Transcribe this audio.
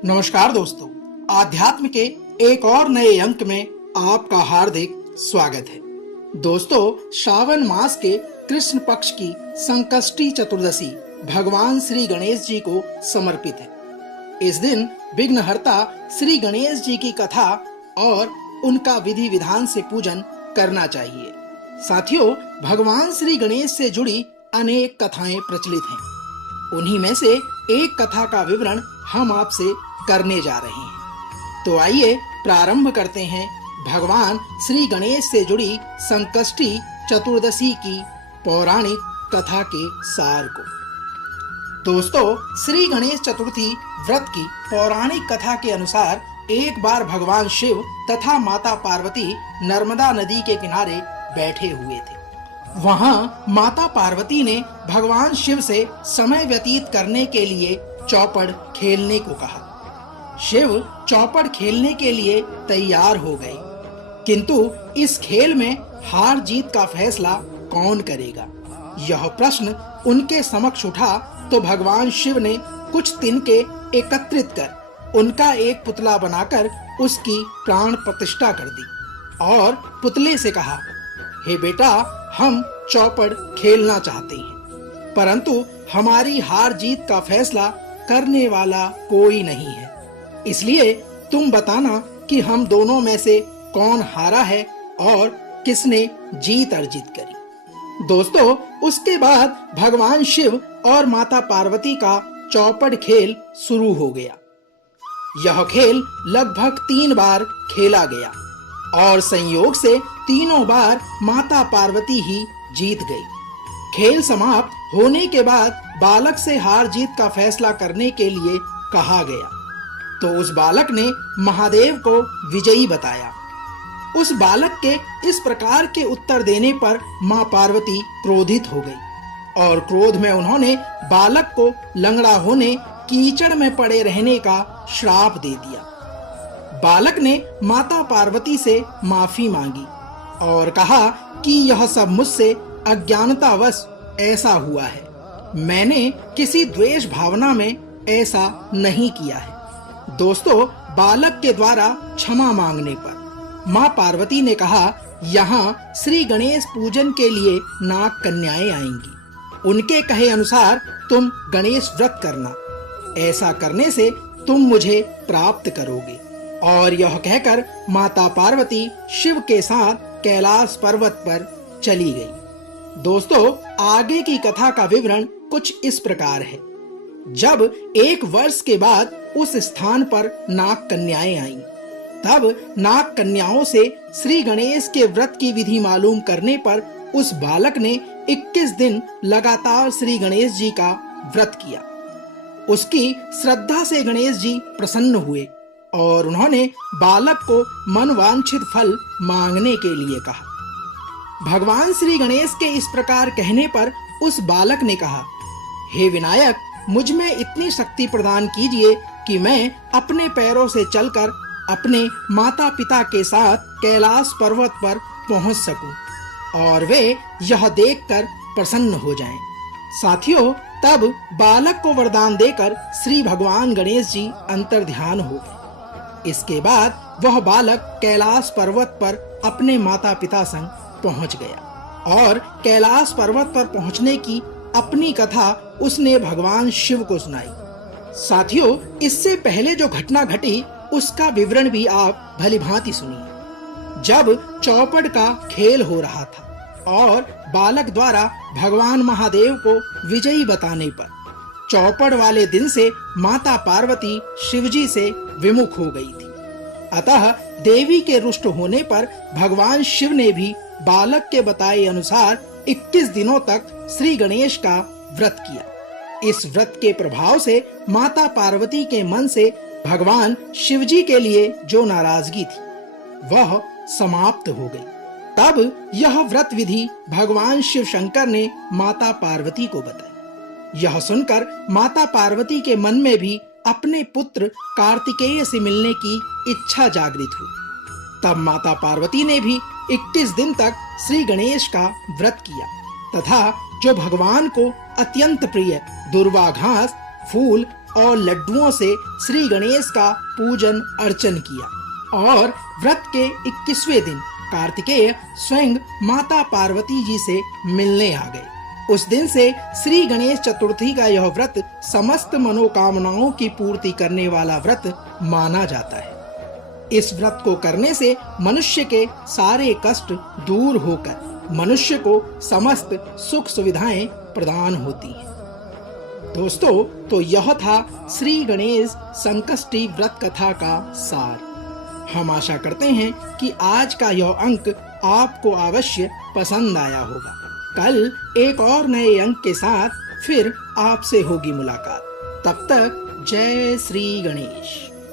नमस्कार दोस्तों, आध्यात्म के एक और नए अंक में आपका हार्दिक स्वागत है। दोस्तों, श्रावण मास के कृष्ण पक्ष की संकष्टी चतुर्दशी भगवान श्री गणेश जी को समर्पित है। इस दिन विघ्नहर्ता श्री गणेश जी की कथा और उनका विधि विधान से पूजन करना चाहिए। साथियों, भगवान श्री गणेश से जुड़ी अनेक कथाएं प्रचलित हैं। उन्हीं में से एक कथा का विवरण हम आपसे करने जा रहे हैं। तो आइए प्रारंभ करते हैं भगवान श्री गणेश से जुड़ी संकष्टी चतुर्दशी की पौराणिक कथा के सार को। दोस्तों, श्री गणेश चतुर्थी व्रत की पौराणिक कथा के अनुसार एक बार भगवान शिव तथा माता पार्वती नर्मदा नदी के किनारे बैठे हुए थे। वहां माता पार्वती ने भगवान शिव से समय व्यतीत करने के लिए चौपड़ खेलने को कहा। शिव चौपड़ खेलने के लिए तैयार हो गए, किंतु इस खेल में हार जीत का फैसला कौन करेगा, यह प्रश्न उनके समक्ष उठा तो भगवान शिव ने कुछ तिनके एकत्रित कर उनका एक पुतला बनाकर उसकी प्राण प्रतिष्ठा कर दी और पुतले से कहा, हे बेटा, हम चौपड़ खेलना चाहते हैं, परंतु हमारी हार जीत का फैसला करने वाला कोई नहीं है, इसलिए तुम बताना कि हम दोनों में से कौन हारा है और किसने जीत अर्जित करी। दोस्तों, उसके बाद भगवान शिव और माता पार्वती का चौपड़ खेल शुरू हो गया। यह खेल लगभग 3 बार खेला गया और संयोग से तीनों बार माता पार्वती ही जीत गई। खेल समाप्त होने के बाद बालक से हार जीत का फैसला करने के लिए कहा गया, तो उस बालक ने महादेव को विजयी बताया। उस बालक के इस प्रकार के उत्तर देने पर मां पार्वती क्रोधित हो गई और क्रोध में उन्होंने बालक को लंगड़ा होने, कीचड़ में पड़े रहने का श्राप दे दिया। बालक ने माता पार्वती से माफी मांगी और कहा कि यह सब मुझसे अज्ञानतावश ऐसा हुआ है, मैंने किसी द्वेष भावना में ऐसा नहीं किया है। दोस्तों, बालक के द्वारा क्षमा मांगने पर मां पार्वती ने कहा, यहाँ श्री गणेश पूजन के लिए नाग कन्याएं आएंगी, उनके कहे अनुसार तुम गणेश व्रत करना, ऐसा करने से तुम मुझे प्राप्त करोगे। और यह कहकर माता पार्वती शिव के साथ कैलाश पर्वत पर चली गई। दोस्तों, आगे की कथा का विवरण कुछ इस प्रकार है। जब 1 वर्ष के बाद उस स्थान पर नाग कन्याएं आईं, तब नाग कन्याओं से श्री गणेश के व्रत की विधि मालूम करने पर उस बालक ने 21 दिन लगातार श्री गणेश जी का व्रत किया। उसकी श्रद्धा से गणेश जी प्रसन्न हुए और उन्होंने बालक को मनवांछित फल मांगने के लिए कहा। भगवान श्री गणेश के इस प्रकार कहने पर उस बालक ने कहा, हे विनायक, मुझ में इतनी शक्ति प्रदान कीजिए कि मैं अपने पैरों से चलकर अपने माता पिता के साथ कैलाश पर्वत पर पहुंच सकूं और वे यह देखकर प्रसन्न हो जाएं। साथियों, तब बालक को वरदान देकर श्री भगवान गणेश जी अंतर्ध्यान हो गए। इसके बाद वह बालक कैलाश पर्वत पर अपने माता पिता संग पहुंच गया और कैलाश पर्वत पर पहुंचने की अपनी कथा उसने भगवान शिव को सुनाई। साथियों, इससे पहले जो घटना घटी उसका विवरण भी आप भलीभांति सुनिए। जब चौपड़ का खेल हो रहा था और बालक द्वारा भगवान महादेव को विजयी बताने पर चौपड़ वाले दिन से माता पार्वती शिवजी से विमुख हो गई थी। अतः देवी के रुष्ट होने पर भगवान शिव ने भी बालक के बताए अनुसार 21 दिनों तक श्री गणेश का व्रत किया। इस व्रत के प्रभाव से माता पार्वती के मन से भगवान शिवजी के लिए जो नाराजगी थी वह समाप्त हो गई। तब यह व्रत विधि भगवान शिव शंकर ने माता पार्वती को बताई। यह सुनकर माता पार्वती के मन में भी अपने पुत्र कार्तिकेय से मिलने की इच्छा जागृत हुई। तब माता पार्वती ने भी 21 दिन तक श्री गणेश का व्रत किया तथा जो भगवान को अत्यंत प्रिय दुर्वा घास, फूल, और लड्डुओं से श्री गणेश का पूजन अर्चन किया और व्रत के 21वें दिन कार्तिकेय स्वयं माता पार्वती जी से मिलने आ गए। उस दिन से श्री गणेश चतुर्थी का यह व्रत समस्त मनोकामनाओं की पूर्ति करने वाला व्रत माना जाता है। इस व्रत को करने से मनुष्य के सारे कष्ट दूर होकर मनुष्य को समस्त सुख सुविधाएं प्रदान होती हैं। दोस्तों, तो यह था श्री गणेश संकष्टी व्रत कथा का सार। हम आशा करते हैं कि आज का यह अंक आपको अवश्य पसंद आया होगा। कल एक और नए अंक के साथ फिर आपसे होगी मुलाकात। तब तक जय श्री गणेश।